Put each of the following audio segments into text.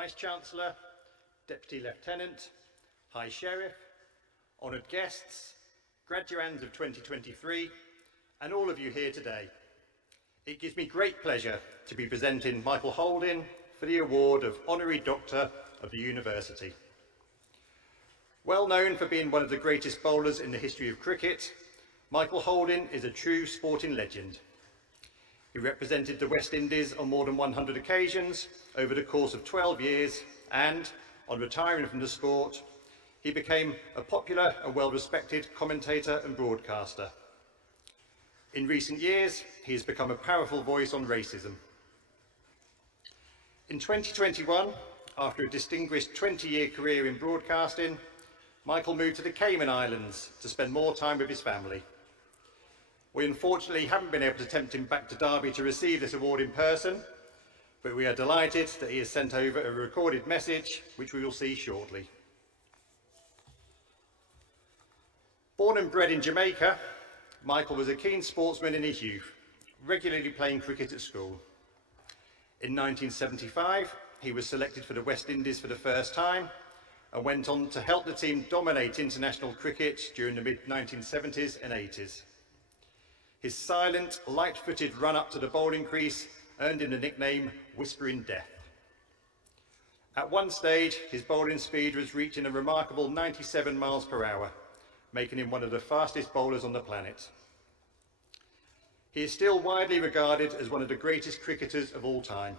Vice-Chancellor, Deputy Lieutenant, High Sheriff, honoured guests, graduands of 2023, and all of you here today. It gives me great pleasure to be presenting Michael Holding for the award of Honorary Doctor of the University. Well known for being one of the greatest bowlers in the history of cricket, Michael Holding is a true sporting legend. He represented the West Indies on more than 100 occasions over the course of 12 years and, on retiring from the sport, he became a popular and well-respected commentator and broadcaster. In recent years, he has become a powerful voice on racism. In 2021, after a distinguished 20-year career in broadcasting, Michael moved to the Cayman Islands to spend more time with his family. We unfortunately haven't been able to tempt him back to Derby to receive this award in person, but we are delighted that he has sent over a recorded message, which we will see shortly. Born and bred in Jamaica, Michael was a keen sportsman in his youth, regularly playing cricket at school. In 1975, he was selected for the West Indies for the first time and went on to help the team dominate international cricket during the mid-1970s and 80s. His silent, light-footed run up to the bowling crease earned him the nickname Whispering Death. At one stage, his bowling speed was reaching a remarkable 97 miles per hour, making him one of the fastest bowlers on the planet. He is still widely regarded as one of the greatest cricketers of all time.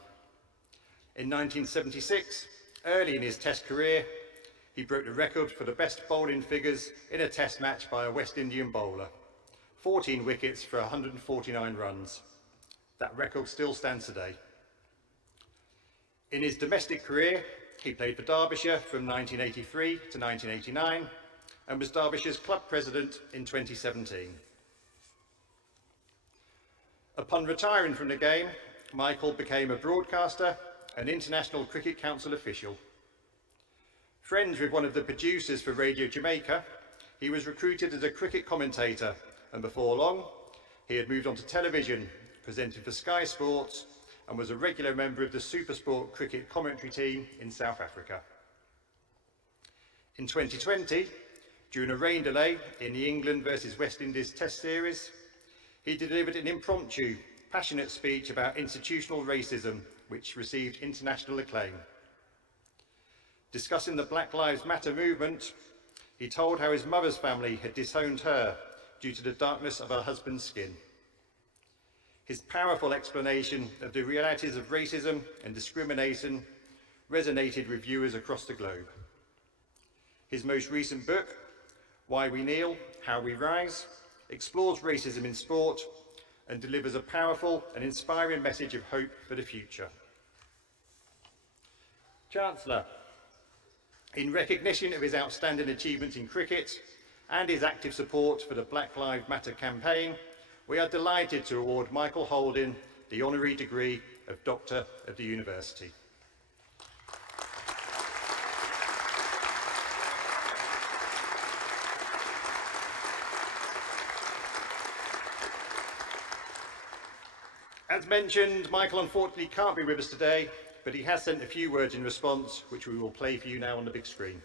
In 1976, early in his Test career, he broke the record for the best bowling figures in a Test match by a West Indian bowler. 14 wickets for 149 runs. That record still stands today. In his domestic career, he played for Derbyshire from 1983 to 1989 and was Derbyshire's club president in 2017. Upon retiring from the game, Michael became a broadcaster and International Cricket Council official. Friends with one of the producers for Radio Jamaica, he was recruited as a cricket commentator, and before long, he had moved on to television, presented for Sky Sports, and was a regular member of the Supersport cricket commentary team in South Africa. In 2020, during a rain delay in the England versus West Indies Test series, he delivered an impromptu, passionate speech about institutional racism, which received international acclaim. Discussing the Black Lives Matter movement, he told how his mother's family had disowned her due to the darkness of her husband's skin. His powerful explanation of the realities of racism and discrimination resonated with viewers across the globe. His most recent book, Why We Kneel, How We Rise, explores racism in sport and delivers a powerful and inspiring message of hope for the future. Chancellor, in recognition of his outstanding achievements in cricket and his active support for the Black Lives Matter campaign, we are delighted to award Michael Holding the honorary degree of Doctor of the University. As mentioned, Michael unfortunately can't be with us today, but he has sent a few words in response, which we will play for you now on the big screen.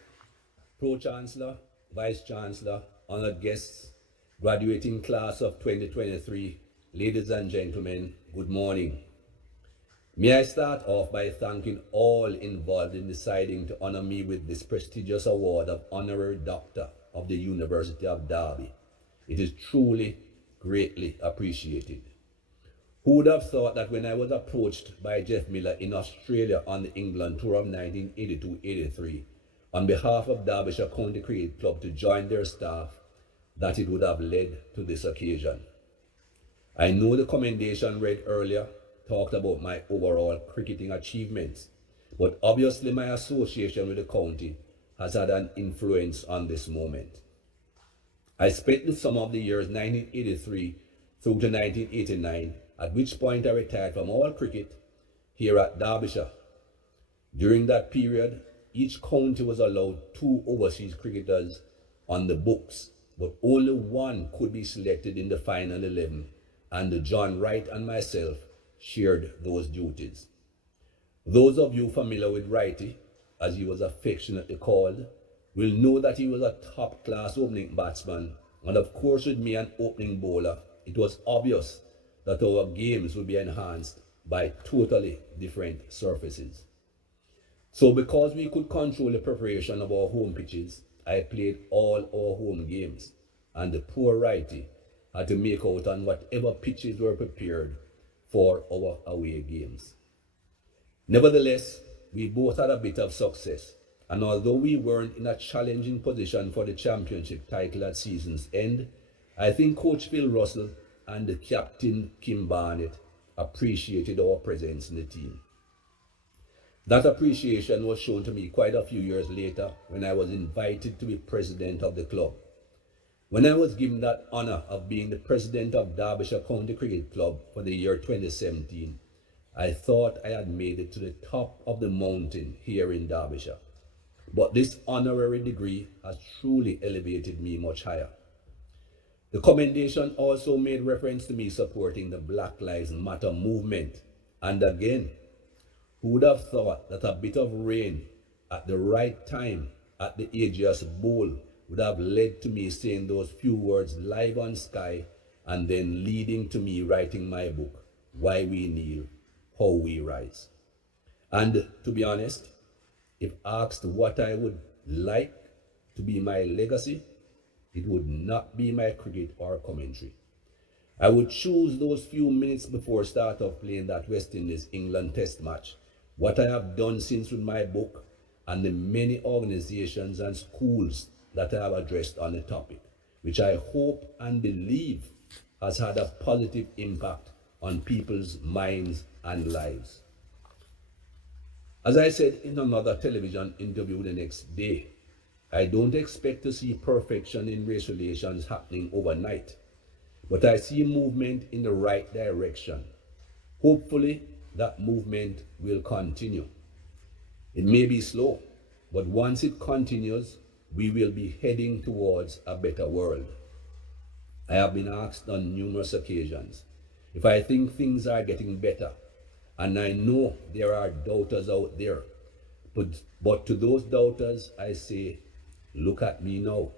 Pro-Chancellor, Vice-Chancellor, honoured guests, graduating class of 2023, ladies and gentlemen, good morning. May I start off by thanking all involved in deciding to honour me with this prestigious award of Honorary Doctor of the University of Derby. It is truly, greatly appreciated. Who would have thought that when I was approached by Jeff Miller in Australia on the England tour of 1982-83, on behalf of Derbyshire County Cricket Club to join their staff, that it would have led to this occasion. I know the commendation read earlier talked about my overall cricketing achievements, but obviously my association with the county has had an influence on this moment. I spent the sum of the years 1983 through to 1989, at which point I retired from all cricket here at Derbyshire. During that period, each county was allowed 2 overseas cricketers on the books, but only one could be selected in the final 11, and John Wright and myself shared those duties. Those of you familiar with Righty, as he was affectionately called, will know that he was a top-class opening batsman, and of course with me an opening bowler, it was obvious that our games would be enhanced by totally different surfaces. So because we could control the preparation of our home pitches, I played all our home games, and the poor Righty had to make out on whatever pitches were prepared for our away games. Nevertheless, we both had a bit of success, and although we weren't in a challenging position for the championship title at season's end, I think Coach Phil Russell and the captain Kim Barnett appreciated our presence in the team. That appreciation was shown to me quite a few years later when I was invited to be president of the club. When I was given that honor of being the president of Derbyshire County Cricket Club for the year 2017, I thought I had made it to the top of the mountain here in Derbyshire. But this honorary degree has truly elevated me much higher. The commendation also made reference to me supporting the Black Lives Matter movement. And again, who would have thought that a bit of rain at the right time at the Aegis Bowl would have led to me saying those few words live on Sky and then leading to me writing my book, Why We Kneel, How We Rise. And to be honest, if asked what I would like to be my legacy, it would not be my cricket or commentary. I would choose those few minutes before start of playing that West Indies-England test match, what I have done since with my book, and the many organizations and schools that I have addressed on the topic, which I hope and believe has had a positive impact on people's minds and lives. As I said in another television interview the next day, I don't expect to see perfection in race relations happening overnight, but I see movement in the right direction. Hopefully, that movement will continue. It may be slow, but once it continues, we will be heading towards a better world. I have been asked on numerous occasions if I think things are getting better, and I know there are doubters out there, but to those doubters I say, look at me now.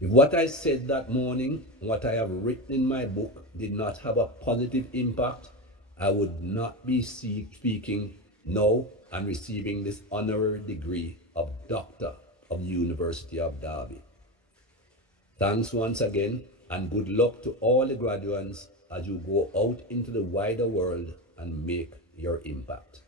If what I said that morning, what I have written in my book did not have a positive impact, I would not be speaking now and receiving this honorary degree of Doctor of the University of Derby. Thanks once again, and good luck to all the graduates as you go out into the wider world and make your impact.